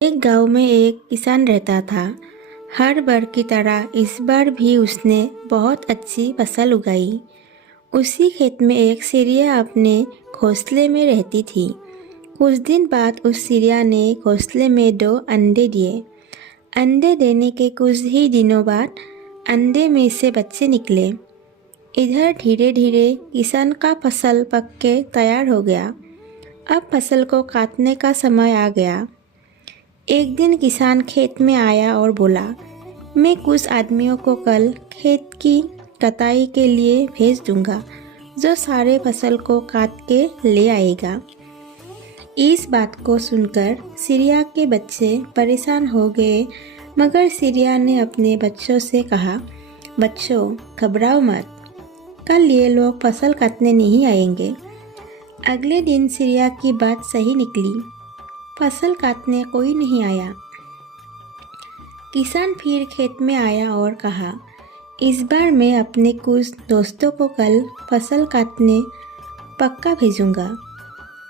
एक गांव में एक किसान रहता था। हर बार की तरह इस बार भी उसने बहुत अच्छी फसल उगाई। उसी खेत में एक चिड़िया अपने घोंसले में रहती थी। कुछ दिन बाद उस चिड़िया ने घोंसले में 2 अंडे दिए। अंडे देने के कुछ ही दिनों बाद अंडे में से बच्चे निकले। इधर धीरे धीरे किसान का फसल पक के तैयार हो गया। अब फसल को काटने का समय आ गया। एक दिन किसान खेत में आया और बोला, मैं कुछ आदमियों को कल खेत की कटाई के लिए भेज दूंगा, जो सारे फसल को काट के ले आएगा। इस बात को सुनकर चिड़िया के बच्चे परेशान हो गए, मगर चिड़िया ने अपने बच्चों से कहा, बच्चों घबराओ मत, कल ये लोग फसल काटने नहीं आएंगे। अगले दिन चिड़िया की बात सही निकली। फसल काटने कोई नहीं आया। किसान फिर खेत में आया और कहा, इस बार मैं अपने कुछ दोस्तों को कल फसल काटने पक्का भेजूंगा।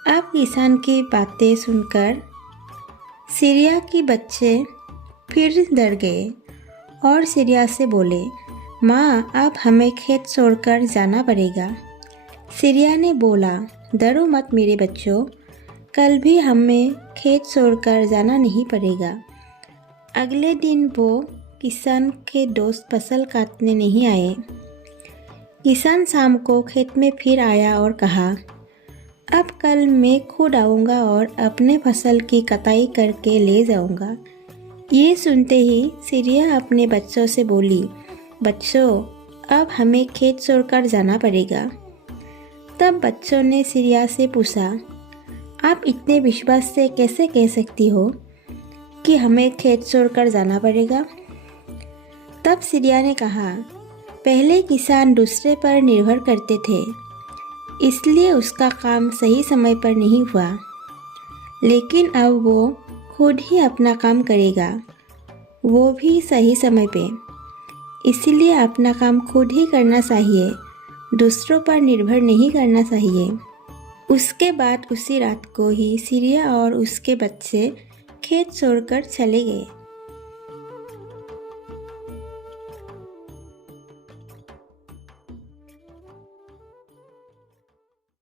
अब किसान की बातें सुनकर चिड़िया के बच्चे फिर डर गए और चिड़िया से बोले, माँ अब हमें खेत छोड़कर जाना पड़ेगा। चिड़िया ने बोला, डरो मत मेरे बच्चों, कल भी हमें खेत छोड़कर जाना नहीं पड़ेगा। अगले दिन वो किसान के दोस्त फसल काटने नहीं आए। किसान शाम को खेत में फिर आया और कहा, अब कल मैं खुद आऊँगा और अपने फसल की कटाई करके ले जाऊँगा। ये सुनते ही चिड़िया अपने बच्चों से बोली, बच्चों अब हमें खेत छोड़कर जाना पड़ेगा। तब बच्चों ने चिड़िया से पूछा, आप इतने विश्वास से कैसे कह सकती हो कि हमें खेत छोड़कर जाना पड़ेगा? तब चिड़िया ने कहा, पहले किसान दूसरे पर निर्भर करते थे, इसलिए उसका काम सही समय पर नहीं हुआ। लेकिन अब वो खुद ही अपना काम करेगा, वो भी सही समय पे। इसलिए अपना काम खुद ही करना चाहिए, दूसरों पर निर्भर नहीं करना चाहिए। उसके बाद उसी रात को ही चिड़िया और उसके बच्चे खेत छोड़कर चले गए।